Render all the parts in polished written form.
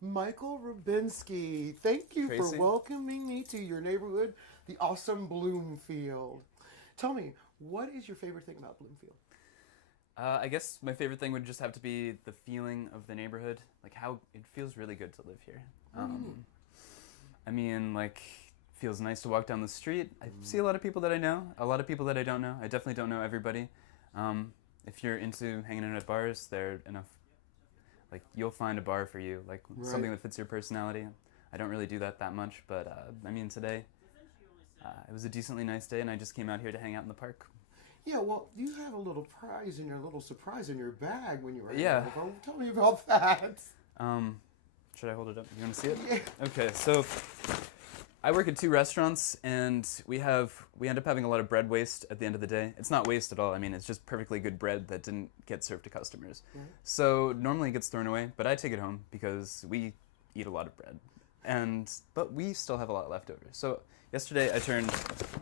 Michael Rebinski. Thank you Tracy. for welcoming me to your neighborhood, the awesome Bloomfield. Tell me, what is your favorite thing about Bloomfield? I guess my favorite thing would just have to be the feeling of the neighborhood, like how it feels really good to live here. I mean, like, feels nice to walk down the street. I see a lot of people that I know, a lot of people that I don't know. I definitely don't know everybody. If you're into hanging out at bars, there are enough, like, you'll find a bar for you, like something that fits your personality. I don't really do that much, but I mean, today, it was a decently nice day, and I just came out here to hang out in the park. Yeah, well, you have a little prize in your little surprise in your bag when you were Yeah. here. Tell me about that. Should I hold it up? You want to see it? Yeah. Okay, so I work at 2 restaurants, and we end up having a lot of bread waste at the end of the day. It's not waste at all. I mean, it's just perfectly good bread that didn't get served to customers. So normally it gets thrown away, but I take it home because we eat a lot of bread, but we still have a lot left over. So yesterday I turned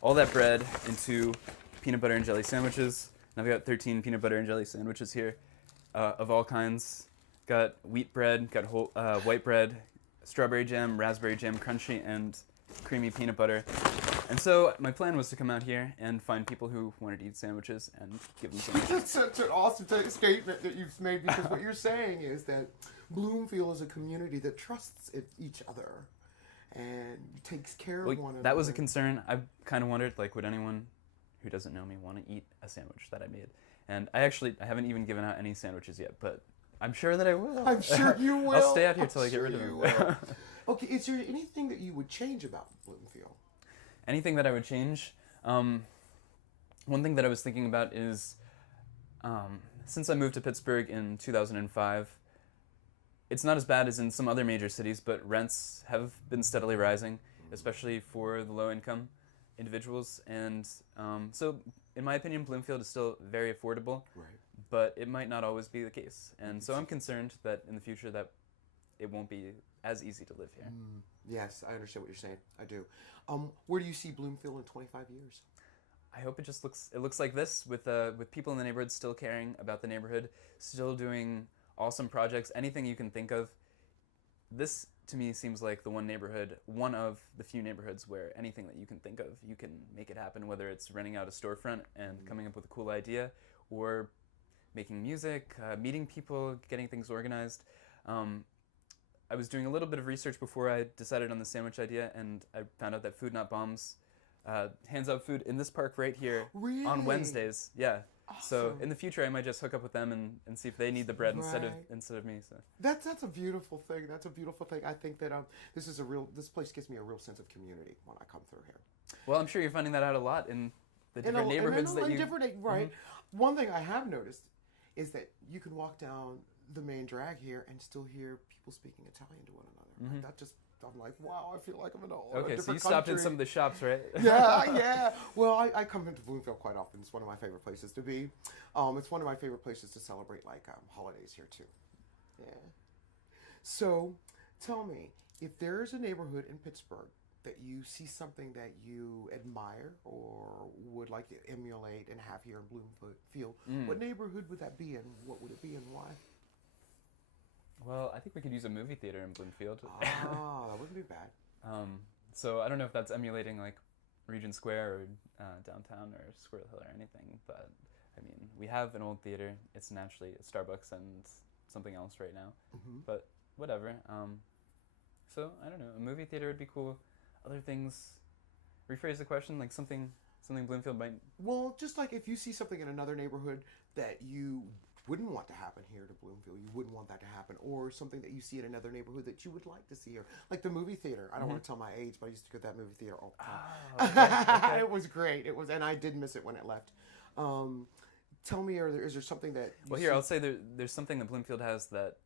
all that bread into peanut butter and jelly sandwiches. And I've got 13 peanut butter and jelly sandwiches here, of all kinds. Got wheat bread, got whole, white bread, strawberry jam, raspberry jam, crunchy, and creamy peanut butter. And so my plan was to come out here and find people who wanted to eat sandwiches and give them sandwiches. That's such an awesome statement that you've made, because what you're saying is that Bloomfield is a community that trusts each other and takes care of one another. That was a concern. I kind of wondered, like, would anyone who doesn't know me want to eat a sandwich that I made? And I haven't even given out any sandwiches yet, but I'm sure that I will. I'm sure you will. I'll stay out here till I get rid of them. Okay, is there anything that you would change about Bloomfield? Anything that I would change? One thing that I was thinking about is, since I moved to Pittsburgh in 2005, it's not as bad as in some other major cities, but rents have been steadily rising, especially for the low-income individuals. And so, in my opinion, Bloomfield is still very affordable, but it might not always be the case. And so I'm concerned that in the future that it won't be as easy to live here. Yes, I understand what you're saying. I do. Where do you see Bloomfield in 25 years? I hope it just looks like this, with people in the neighborhood still caring about the neighborhood, still doing awesome projects, anything you can think of. This, to me, seems like the one of the few neighborhoods where anything that you can think of, you can make it happen, whether it's renting out a storefront and coming up with a cool idea, or making music, meeting people, getting things organized. I was doing a little bit of research before I decided on the sandwich idea, and I found out that Food Not Bombs hands out food in this park right here on Wednesdays. Yeah. Awesome. So in the future, I might just hook up with them and see if they need the bread instead of me. So that's a beautiful thing. That's a beautiful thing. I think that this place gives me a real sense of community when I come through here. Well, I'm sure you're finding that out a lot in the different neighborhoods that you. Right. One thing I have noticed is that you can walk down the main drag here and still hear people speaking Italian to one another. That just, I'm like, wow, I feel like I'm in a different Okay, so you country. stopped in some of the shops, right? Yeah. Well, I come into Bloomfield quite often. It's one of my favorite places to be. It's one of my favorite places to celebrate, like, holidays here too. Yeah. So, tell me, if there's a neighborhood in Pittsburgh that you see something that you admire or would like to emulate and have here in Bloomfield, what neighborhood would that be, and what would it be, and why? Well, I think we could use a movie theater in Bloomfield. Oh, that wouldn't be bad. So I don't know if that's emulating, like, Regent Square or downtown or Squirrel Hill or anything, but I mean, we have an old theater. It's naturally a Starbucks and something else right now, but whatever. So I don't know, a movie theater would be cool. Other things, rephrase the question, like something Bloomfield might. Well, just like if you see something in another neighborhood that you wouldn't want to happen here to Bloomfield, you wouldn't want that to happen, or something that you see in another neighborhood that you would like to see here, like the movie theater. I don't want to tell my age, but I used to go to that movie theater all the time. Okay. It was great. And I did miss it when it left. Tell me, is there something that? I'll say there's something that Bloomfield has that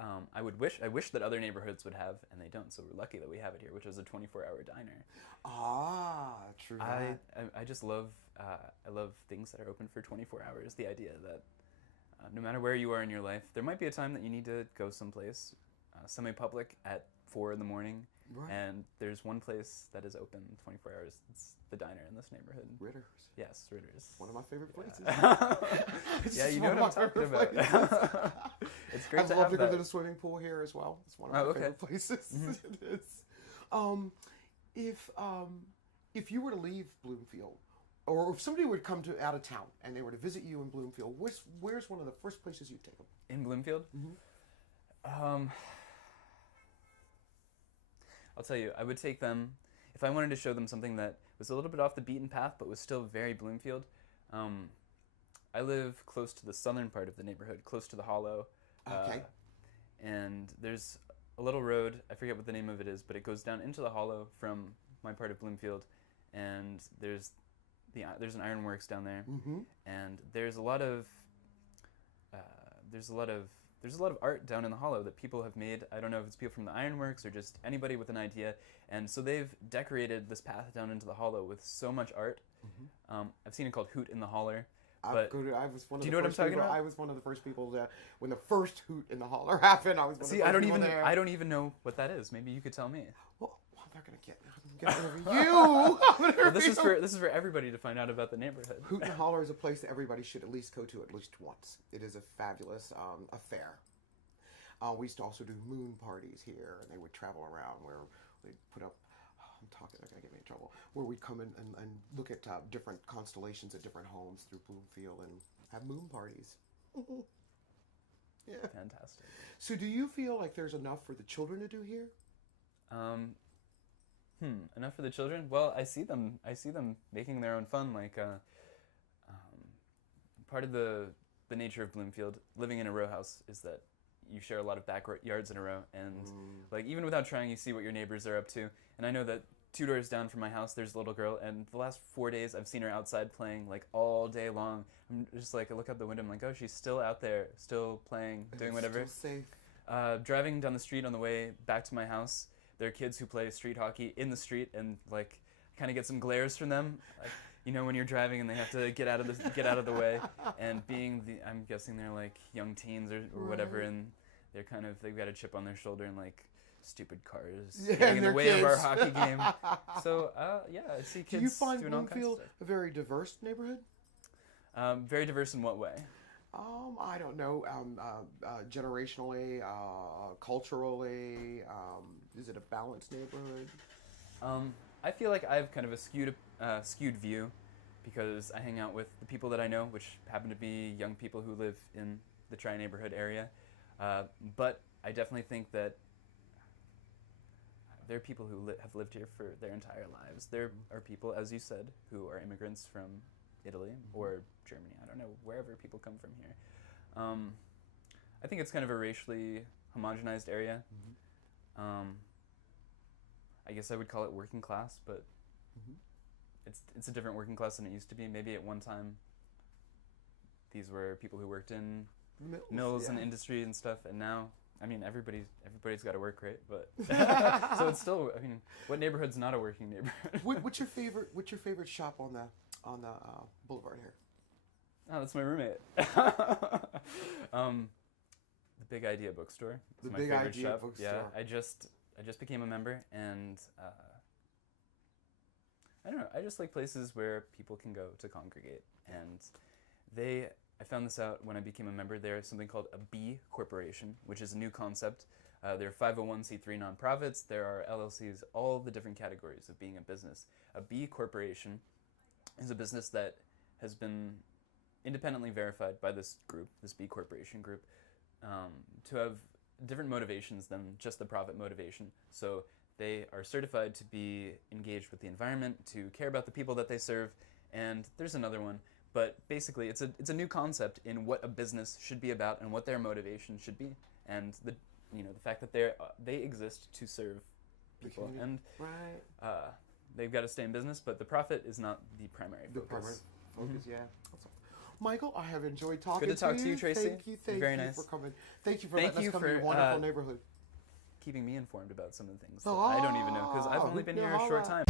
I wish that other neighborhoods would have, and they don't. So we're lucky that we have it here, which is a 24-hour diner. Ah, true. I just love I love things that are open for 24 hours. The idea that no matter where you are in your life, there might be a time that you need to go someplace semi-public at 4 in the morning, and there's one place that is open 24 hours. It's the diner in this neighborhood. Ritter's. Yes, Ritter's. One of my favorite places. Yeah, you know what I'm talking about. It's great I'd to love have to go that. to the swimming pool here as well. It's one of my favorite places. It is. If you were to leave Bloomfield, or if somebody would come to out of town and they were to visit you in Bloomfield, where's one of the first places you'd take them? In Bloomfield? I'll tell you, I would take them, if I wanted to show them something that was a little bit off the beaten path but was still very Bloomfield. I live close to the southern part of the neighborhood, close to the Hollow. Okay. And there's a little road, I forget what the name of it is, but it goes down into the Hollow from my part of Bloomfield, and there's an ironworks down there, and there's a lot of art down in the Hollow that people have made. I don't know if it's people from the ironworks or just anybody with an idea, and so they've decorated this path down into the Hollow with so much art. I've seen it called Hoot in the Holler. But do you know what I'm talking about? I was one of the first people that, when the first Hoot in the Holler happened, I was one of the first people there. I don't even know what that is. Maybe you could tell me. Well, I'm not gonna get you. Well, this is for everybody to find out about the neighborhood. Hoot and Holler is a place that everybody should at least go to at least once. It is a fabulous affair. We used to also do moon parties here, and they would travel around where they'd put up. They're gonna get me in trouble. Where we'd come in and look at different constellations at different homes through Bloomfield and have moon parties. Yeah. Fantastic. So, do you feel like there's enough for the children to do here? Enough for the children? Well, I see them making their own fun. Like, part of the nature of Bloomfield, living in a row house, is that you share a lot of backyards in a row, and like even without trying, you see what your neighbors are up to. And I know that 2 doors down from my house, there's a little girl, and the last 4 days I've seen her outside playing like all day long. I'm just like, I look out the window, I'm like, oh, she's still out there, still playing, doing whatever. Still safe. Driving down the street on the way back to my house, there are kids who play street hockey in the street, and like kind of get some glares from them. Like, you know, when you're driving and they have to get out of the way, and I'm guessing they're like young teens or whatever, and they've got a chip on their shoulder and like stupid cars getting in the way of our hockey game. So yeah, I see kids. Do you find doing all kinds of Bloomfield stuff. a very diverse neighborhood? Very diverse in what way? I don't know. Generationally, culturally, is it a balanced neighborhood? I feel like I have kind of a skewed view because I hang out with the people that I know, which happen to be young people who live in the tri-neighborhood area. But I definitely think that there are people who have lived here for their entire lives. There are people, as you said, who are immigrants from Italy or Germany. I don't know, wherever people come from here. I think it's kind of a racially homogenized area. I guess I would call it working class, but it's a different working class than it used to be. Maybe at one time, these were people who worked in mills and industry and stuff, and now, I mean, everybody's got to work, right? But so it's still, I mean, what neighborhood's not a working neighborhood? What's your favorite shop on the boulevard here? Oh, that's my roommate. The Big Idea bookstore. The my Big favorite Idea shop. bookstore. Yeah, I just became a member, and I don't know. I just like places where people can go to congregate, and I found this out when I became a member. There's something called a B corporation, which is a new concept. There are 501c3 nonprofits. There are LLCs, all the different categories of being a business. A B corporation is a business that has been independently verified by this group, this B corporation group, to have different motivations than just the profit motivation. So they are certified to be engaged with the environment, to care about the people that they serve, and there's another one. But basically, it's a new concept in what a business should be about and what their motivation should be, and the fact that they exist to serve people, and they've got to stay in business, but the profit is not the primary focus. The primary focus, yeah. Michael, I have enjoyed talking to you. Good to talk to you, Tracy. Thank Very you nice. for coming. Thank you for letting us come to your wonderful neighborhood. Keeping me informed about some of the things that I don't even know, because I've only been here a short time.